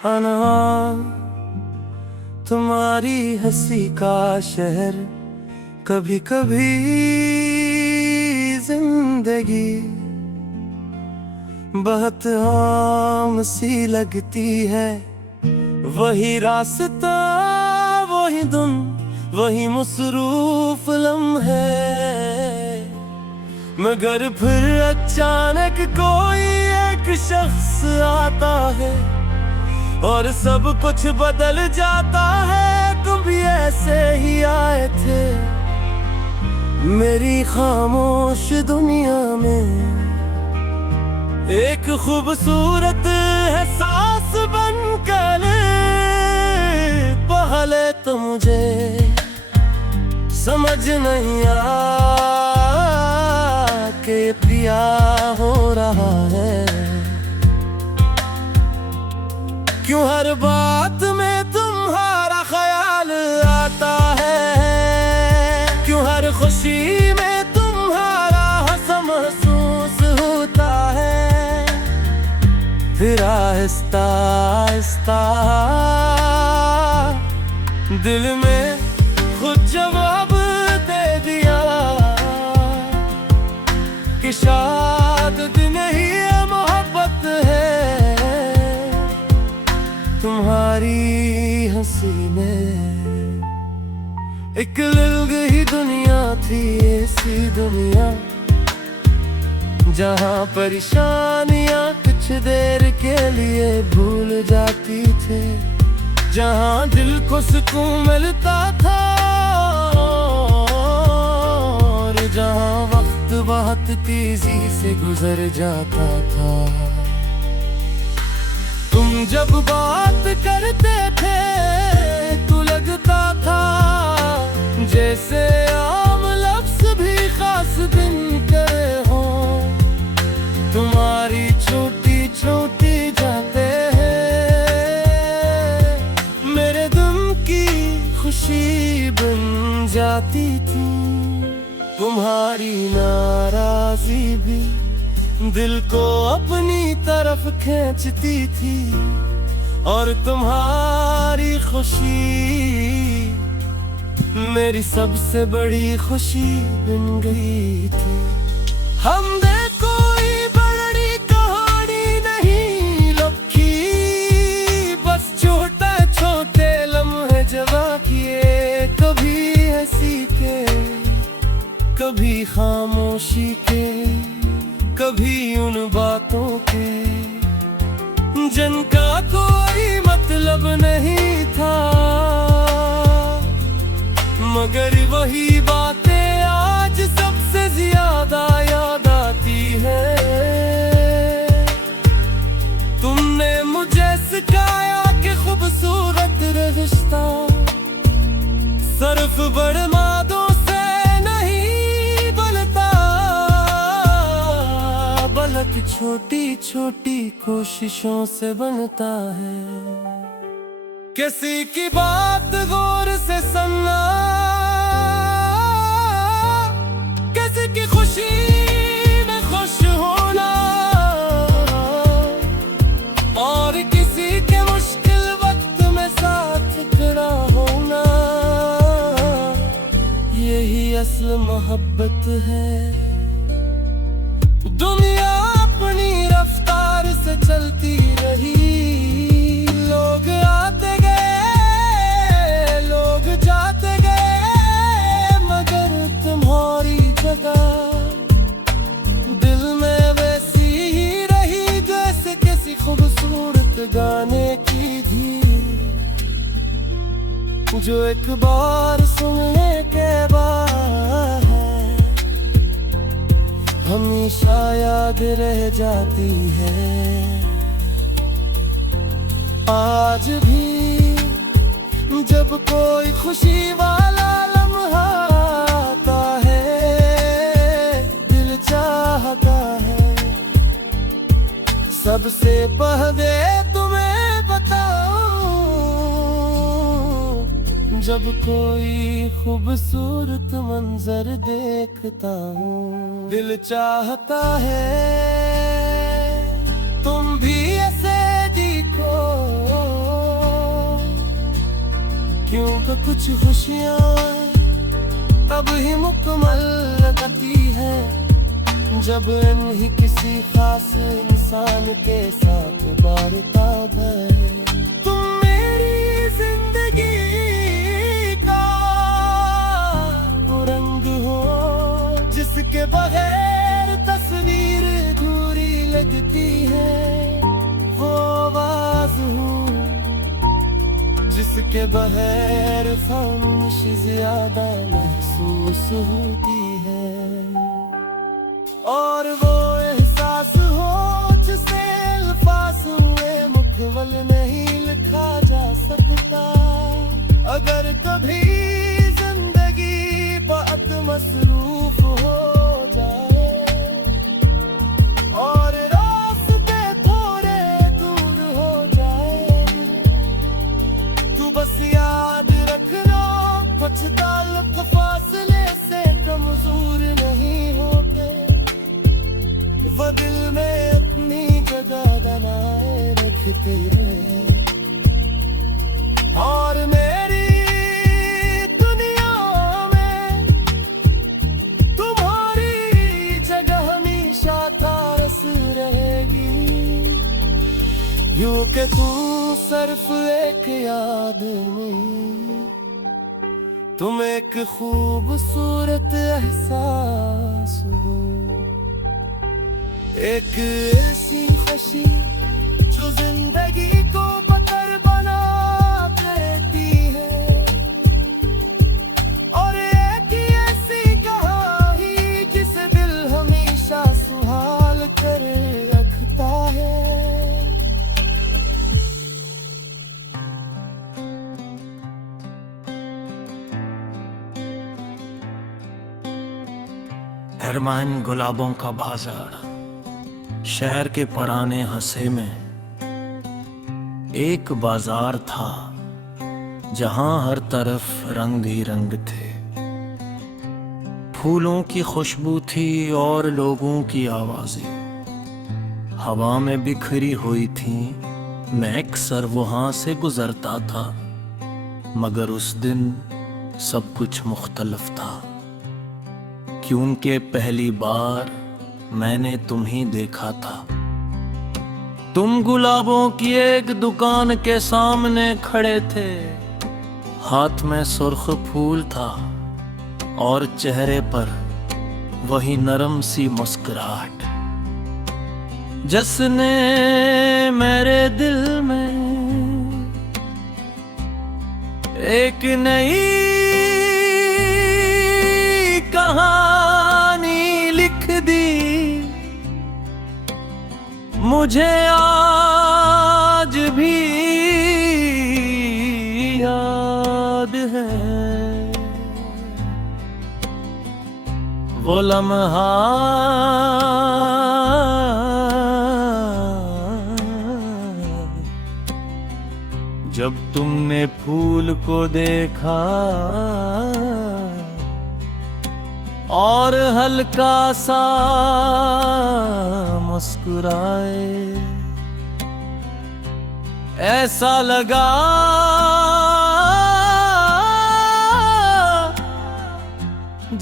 अनवा तुम्हारी हंसी का शहर, कभी कभी जिंदगी बहुत आम सी लगती है। वही रास्ता, वही धुन, वही मसरूफ लम्हे, मगर फिर अचानक कोई एक शख्स आता है और सब कुछ बदल जाता है। तुम भी ऐसे ही आए थे मेरी खामोश दुनिया में, एक खूबसूरत एहसास बनकर। पहले तो मुझे समझ नहीं आया कि प्रिया हो रहा है, क्यों हर बात में तुम्हारा ख्याल आता है, क्यों हर खुशी में तुम्हारा हंस महसूस होता है। फिर आहिस्ता आहिस्ता दिल में खुद जवाब दे दिया कि शायद नहीं है मोहब्बत है। तुम्हारी हंसी में एक लिल गई दुनिया थी, ऐसी दुनिया जहाँ परेशानियाँ कुछ देर के लिए भूल जाती थे, जहाँ दिल को सुकून मिलता था और जहाँ वक्त बहुत तेजी से गुजर जाता था। तुम जब बात करते थे तो लगता था जैसे आम लफ्ज़ भी खास दिन करे हो। तुम्हारी छोटी छोटी जाते खुशी बन जाती थी। तुम्हारी नाराज़ी भी दिल को अपनी तरफ खींचती थी और तुम्हारी खुशी मेरी सबसे बड़ी खुशी बन गई थी। हम कोई बड़ी कहानी नहीं लिखी, बस छोटे छोटे लम्हे जवा किए, कभी हंसी के, कभी खामोशी के, कभी उन बातों के जिनका कोई मतलब नहीं था, मगर वही बातें आज सबसे ज्यादा याद आती है। तुमने मुझे सिखाया कि खूबसूरत रिश्ता सिर्फ बड़े मादों से नहीं बनता, बल्कि छोटी छोटी कोशिशों से बनता है। किसी की बात गौर से सुनना, किसी की खुशी में खुश होना और किसी के मुश्किल वक्त में साथ खड़ा होना, यही असल मोहब्बत है। दुनिया अपनी रफ्तार से चलती रही, लोग आते गए, लोग जाते गए, मगर तुम्हारी जगह दिल में वैसी ही रही जैसे किसी खूबसूरत गाने की धीर, जो एक बार सुनने के बाद हमेशा याद रह जाती है। आज भी जब कोई खुशी वाला लम्हा आता है, दिल चाहता है सबसे पहले तुम्हें बताऊं। जब कोई खूबसूरत मंजर देखता हूँ, दिल चाहता है तुम भी ऐसे दिखो। क्योंकि कुछ खुशियाँ तब ही मुकम्मल लगती है जब इन्हीं किसी खास इंसान के साथ बारता है। तुम मेरी जिंदगी का वो रंग हो जिसके बगैर तस्वीर अधूरी लगती है, वो आवाज हूँ जिसके बगैर खामोशी ज्यादा महसूस होती है, और वो एहसास हो जिसे अल्फाज हुए मुकम्मल नहीं लिखा जा सकता। अगर कभी जिंदगी बहुत मसरूफ हो जाए और रास्ते थोड़े दूर हो जाए, तू बस याद रखना कुछ ताल्लुक फासले से कमजोर नहीं होते, वो दिल में अपनी जगह बनाए रखते हैं। और मेरी दुनिया में तुम्हारी जगह हमेशा तारस रहेगी, यूं के तू सिर्फ एक याद में, तुम एक खूबसूरत एहसास हो, एक ऐसी खुशी जो जिंदगी को बदतर बना देती है, और एक ऐसी कहानी जिसे दिल हमेशा सुहाल कर रखता है। अरमान गुलाबों का बाजार। शहर के पुराने हंसे में एक बाजार था जहां हर तरफ रंग ही रंग थे, फूलों की खुशबू थी और लोगों की आवाजें हवा में बिखरी हुई थी। मैं अक्सर वहां से गुजरता था, मगर उस दिन सब कुछ मुख्तलिफ था, क्योंकि पहली बार मैंने तुम्हें देखा था। तुम गुलाबों की एक दुकान के सामने खड़े थे, हाथ में सुर्ख फूल था और चेहरे पर वही नरम सी मुस्कुराहट जिसने मेरे दिल में एक नई कहानी लिख दी। मुझे आज भी याद है वो लम्हा जब तुमने फूल को देखा और हल्का सा मुस्कुराए। ऐसा लगा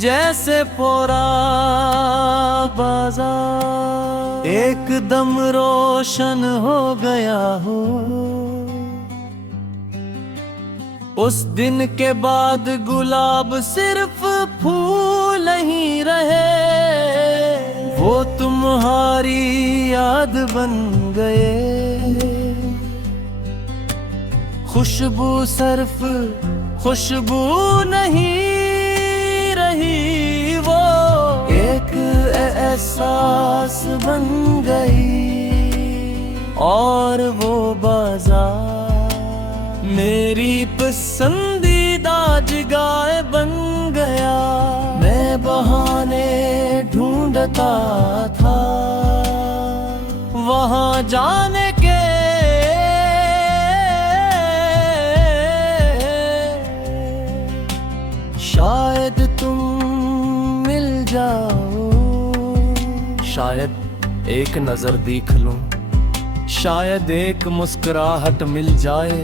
जैसे पूरा बाजार एकदम रोशन हो गया हो। उस दिन के बाद गुलाब सिर्फ फूल नहीं रहे, वो तुम्हारी याद बन गए। खुशबू सिर्फ खुशबू नहीं रही, वो एक एहसास बन गई। और वो बाजार मेरी पसंदीदा जगह बन गया। मैं बहाने ढूंढता था वहां जाने के, शायद तुम मिल जाओ। शायद एक नजर देख लूं, शायद एक मुस्कुराहट मिल जाए।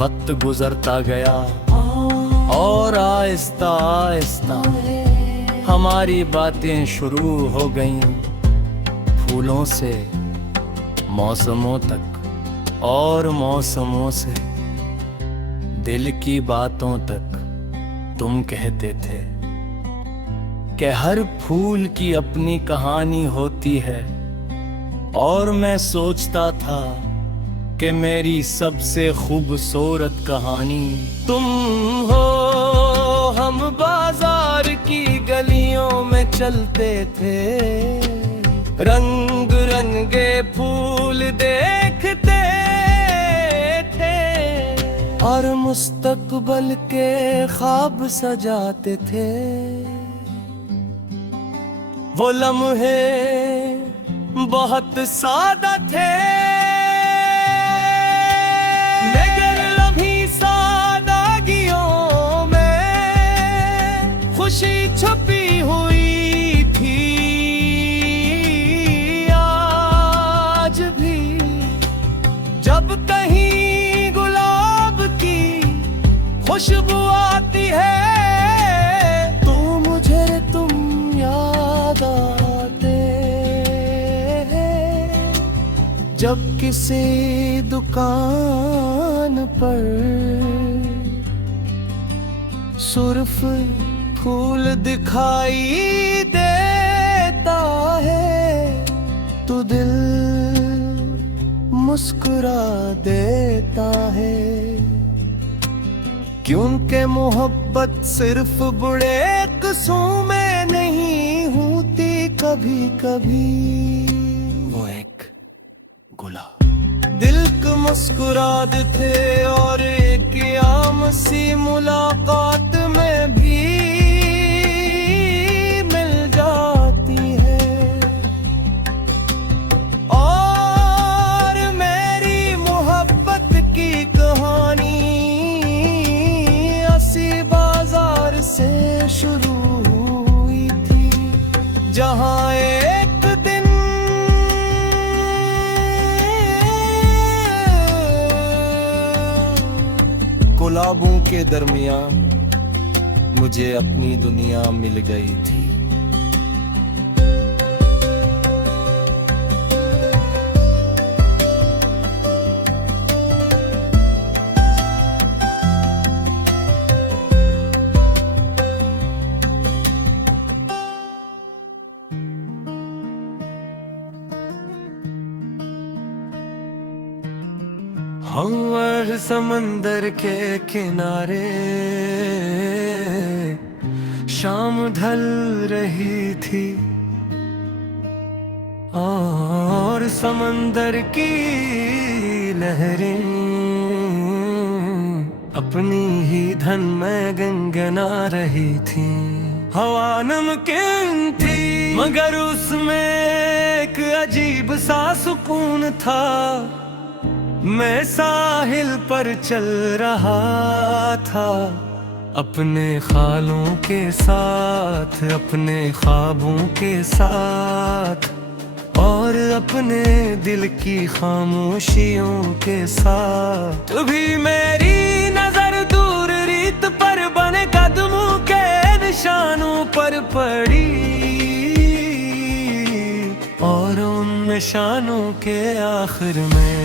वक्त गुजरता गया और आहिस्ता आहिस्ता हमारी बातें शुरू हो गईं, फूलों से मौसमों तक और मौसमों से दिल की बातों तक। तुम कहते थे कि हर फूल की अपनी कहानी होती है, और मैं सोचता था कि मेरी सबसे खूबसूरत कहानी तुम हो। हम बाजार की गलियों में चलते थे, रंग रंगे फूल देखते थे और मुस्तकबल के ख्वाब सजाते थे। वो लम्हे बहुत सादा थे, मगर लम्ही सादगियों में खुशी छुपी हुई थी। आज भी जब कहीं गुलाब की खुशबू आती है तो मुझे तुम याद आते हैं। जब किसी दुकान पर सुर्ख फूल दिखाई देता है तो दिल मुस्कुरा देता है, क्योंकि मोहब्बत सिर्फ बुरे किस्सों में नहीं होती, कभी कभी वो एक गुलाब दिल को मुस्कुराते थे और एक आम सी मुलाकात में भी मिल जाती है। और मेरी मोहब्बत की कहानी ऐसी बाजार से शुरू हुई थी, जहाँ एक दिन गुलाबों के दरमियान मुझे अपनी दुनिया मिल गई थी। हर समंदर के किनारे शाम ढल रही थी और समंदर की लहरें अपनी ही धन में गनगना रही थी। हवा नमकीन थी मगर उसमें एक अजीब सा सुकून था। मैं साहिल पर चल रहा था अपने ख्यालों के साथ, अपने ख्वाबों के साथ और अपने दिल की खामोशियों के साथ। भी मेरी नजर दूर रीत पर बने कदमों के निशानों पर पड़ी और उन निशानों के आखिर में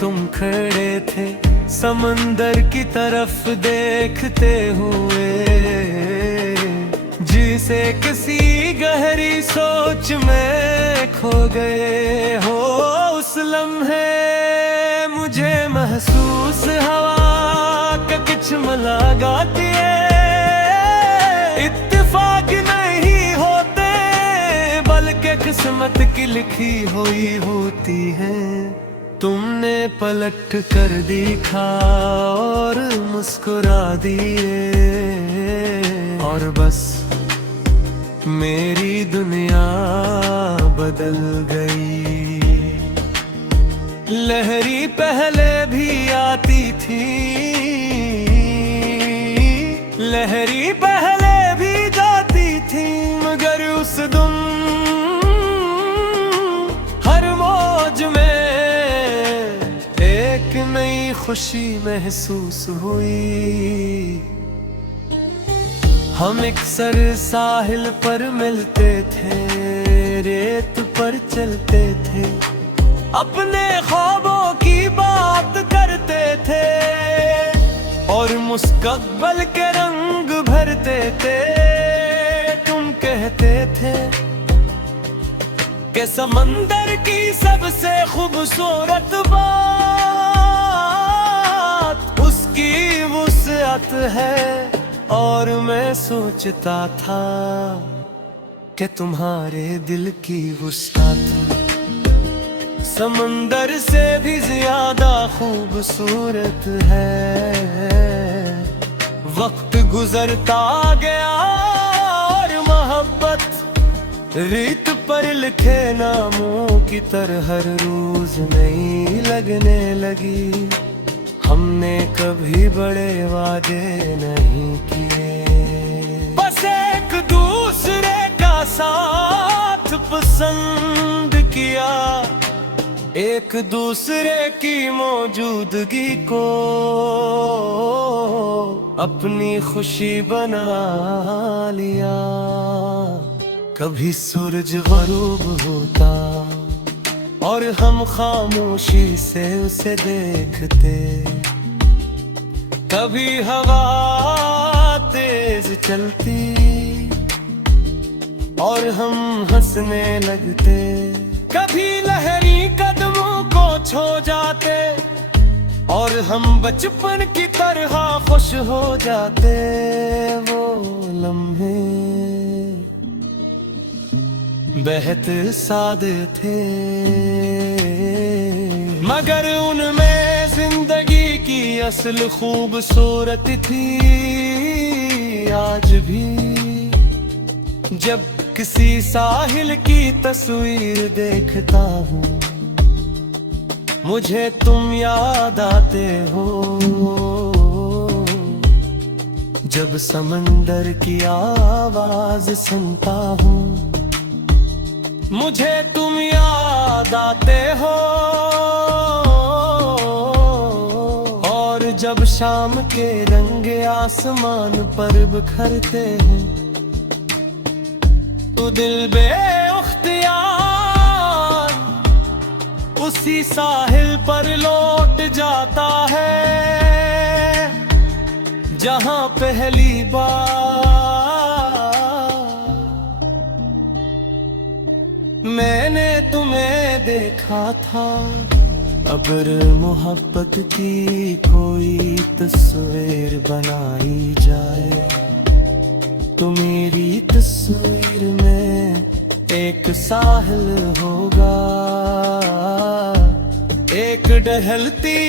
तुम खड़े थे समंदर की तरफ देखते हुए, जिसे किसी गहरी सोच में खो गए हो। उस लम्हे मुझे महसूस हवा के कुछ मुलाकात इत्तेफाक नहीं होते, बल्कि किस्मत की लिखी हुई होती है। तुमने पलट कर देखा और मुस्कुरा दिए और बस मेरी दुनिया बदल गई। लहरी पहले भी आती थी, लहरी पहले भी जाती थी, मगर उस दिन हर मौज में एक नई खुशी महसूस हुई। हम अक्सर साहिल पर मिलते थे, रेत पर चलते थे, अपने ख्वाबों की बात करते थे और मुस्तकबिल के रंग भरते थे। तुम कहते थे कि समंदर की सबसे खूबसूरत बात उसकी वुसअत है, और मैं सोचता था कि तुम्हारे दिल की वुसअत समंदर से भी ज्यादा खूबसूरत है। वक्त गुजरता गया और मोहब्बत रीत पर लिखे नामों की तरह हर रोज नई लगने लगी। हमने कभी बड़े वादे नहीं किए, बस एक दूसरे का साथ पसंद किया, एक दूसरे की मौजूदगी को अपनी खुशी बना लिया। कभी सूरज गरूब होता और हम खामोशी से उसे देखते, कभी हवा तेज चलती और हम हंसने लगते, कभी लहरी कदमों को छू जाते और हम बचपन की तरह खुश हो जाते। वो लम्हे बेहद सादे थे, मगर उनमें जिंदगी की असल खूबसूरत थी। आज भी जब किसी साहिल की तस्वीर देखता हूँ, मुझे तुम याद आते हो। जब समंदर की आवाज सुनता हूँ, मुझे तुम याद आते हो। और जब शाम के रंग आसमान पर बिखरते हैं, तो दिल बेख्तियार उसी साहिल पर लौट जाता है जहां पहली बार मैंने तुम्हें देखा था। अगर मोहब्बत की कोई तस्वीर बनाई जाए, तो मेरी तस्वीर में एक साहिल होगा, एक टहलती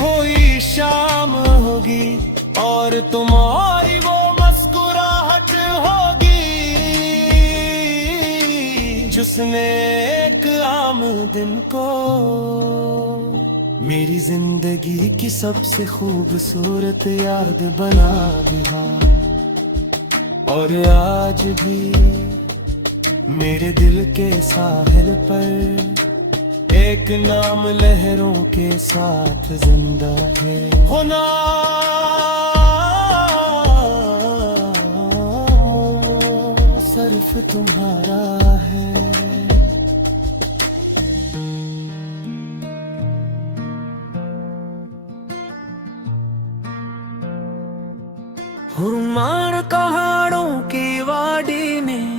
हुई शाम होगी और तुम्हारी वो मुस्कुराहट होगी जिसने एक आम दिन को मेरी जिंदगी की सबसे खूबसूरत याद बना दिया। और आज भी मेरे दिल के साहिल पर एक नाम लहरों के साथ जिंदा है। होना सिर्फ तुम्हारा है। हुरमान पहाड़ों की वादी में,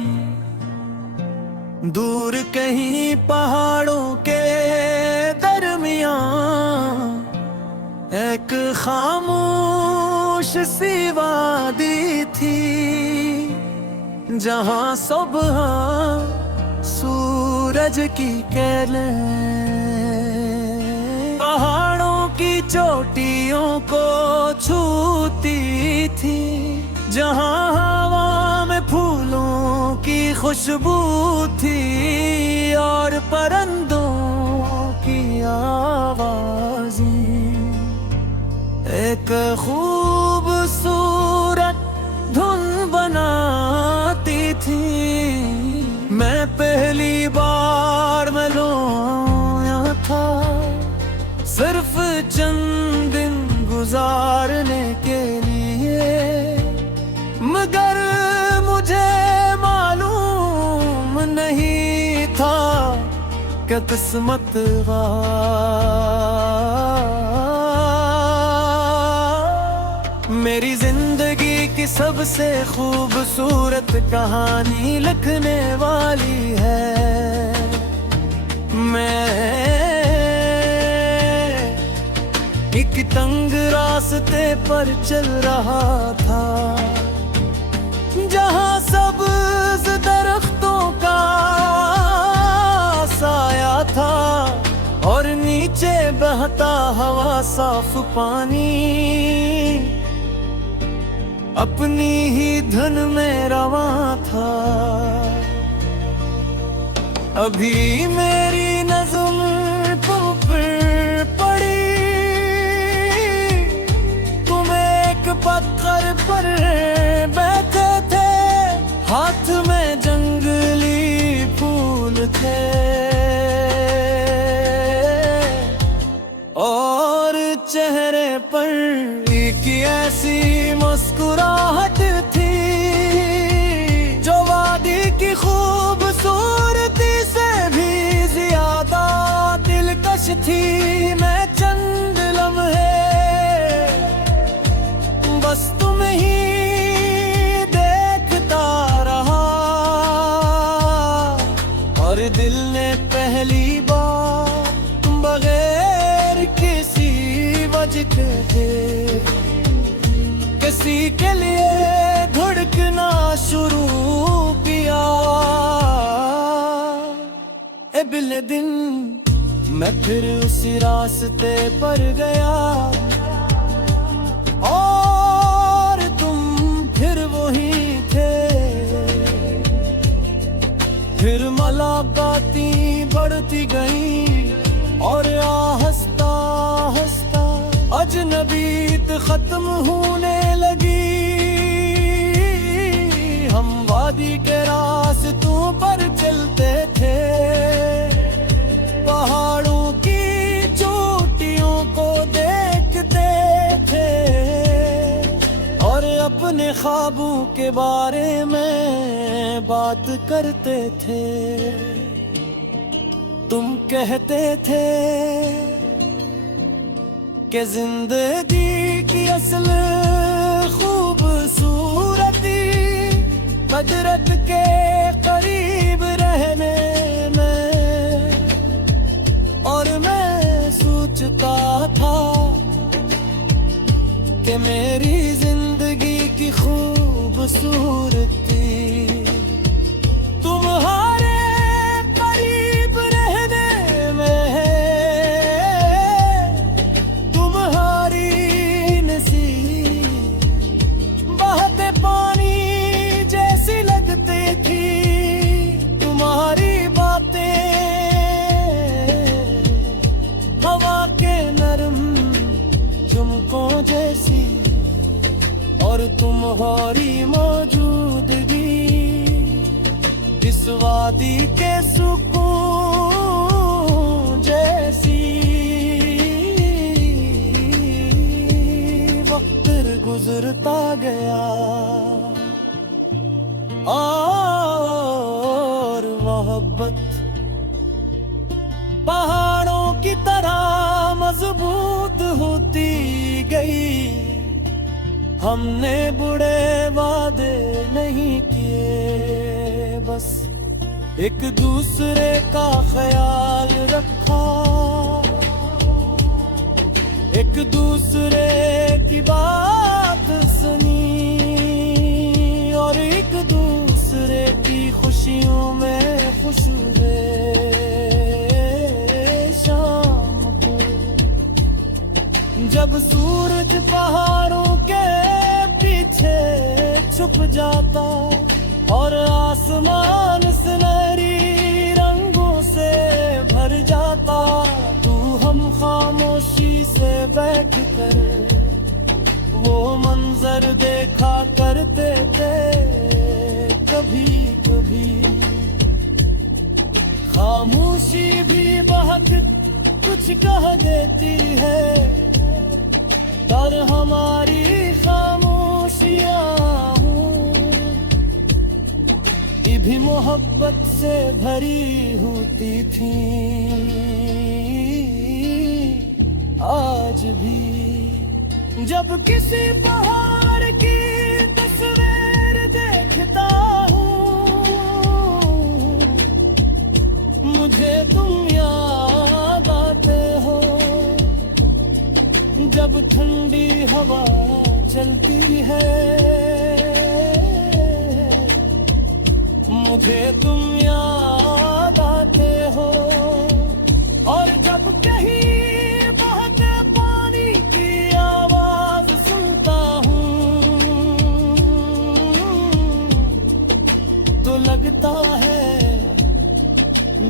दूर कहीं पहाड़ों के दरमियां एक खामोश सी वादी थी, जहां सुबह सूरज की किरणें पहाड़ों की चोटियों को छूती थी, जहां हवा में फूलों की खुशबू थी और परिंदों की आवाज़ें एक खूबसूरत धुन बनाती थी। मैं पहली बार मिलूं था सिर्फ चंद दिन क्या किस्मत मेरी जिंदगी की सबसे खूबसूरत कहानी लिखने वाली है। मैं एक तंग रास्ते पर चल रहा था, जहां सब्ज दरख्तों का साया था और नीचे बहता हवा साफ पानी। अपनी ही धुन में रवां था। अभी मेरी नज़्म तुम पर पड़ी, तुम एक पत्थर पर बैठे थे, हाथ में जंगली फूल थे और चेहरे पर एक ऐसी मुस्कुराहट थी जो वादी की खूबसूरती से भी ज्यादा दिलकश थी। मैं चंद लम्हे बस तुम ही देखता रहा और दिल ने पहली बार बगैर किसी वजह के किसी के लिए धड़कना शुरू किया। ए बिले दिन मैं फिर उसी रास्ते पर गया और तुम फिर वही थे। फिर मुलाकातें बढ़ती गई और आहिस्ता आहिस्ता अजनबीत खत्म होने लगी। हम वादी के रास्तों पर चलते थे, पहाड़ों की चोटियों को देखते थे और अपने ख्वाबों के बारे में बात करते थे। तुम कहते थे कि जिंदगी की असल खूबसूरती कुदरत के करीब रहने में, और मैं सोचता था कि मेरी जिंदगी की खूबसूरती तुम्हारे जैसी और तुम्हारी मौजूदगी इस वादी के सुकून जैसी। वक्त गुजरता गया और मोहब्बत पहाड़ों की तरह मजबूत होती गई। हमने बुरे वादे नहीं किए, बस एक दूसरे का ख्याल रखा, एक दूसरे की बात सुनी और एक दूसरे की खुशियों में खुश हुए। जब सूरज पहाड़ों के पीछे छुप जाता और आसमान सुनहरी रंगों से भर जाता, तू हम खामोशी से बैठकर वो मंजर देखा करते थे। कभी कभी खामोशी भी बहुत कुछ कह देती है, पर हमारी खामोशियां भी मोहब्बत से भरी होती थी, आज भी जब किसी पहाड़ की तस्वीर देखता हूँ, मुझे तुम याद आते हो। जब ठंडी हवा चलती है, मुझे तुम याद आते हो। और जब कहीं बहते पानी की आवाज सुनता हूँ, तो लगता है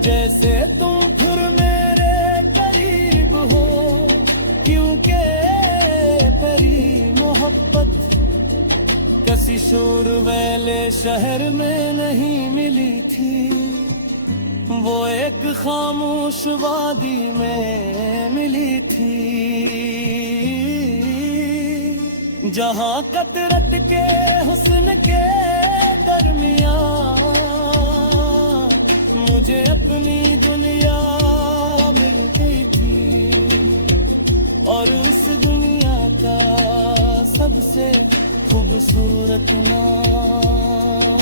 जैसे तुम फिर मेरे करीब हो, क्योंकि परी मोहब्बत किसी शोर वाले शहर में नहीं मिली थी, वो एक खामोश वादी में मिली थी, जहां कतरत के हुस्न के दरमियां मुझे अपनी दुनिया मिल गई थी। और उस दुनिया का सबसे खूबसूरत नाम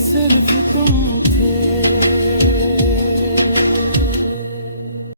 सिर्फ तुम थे।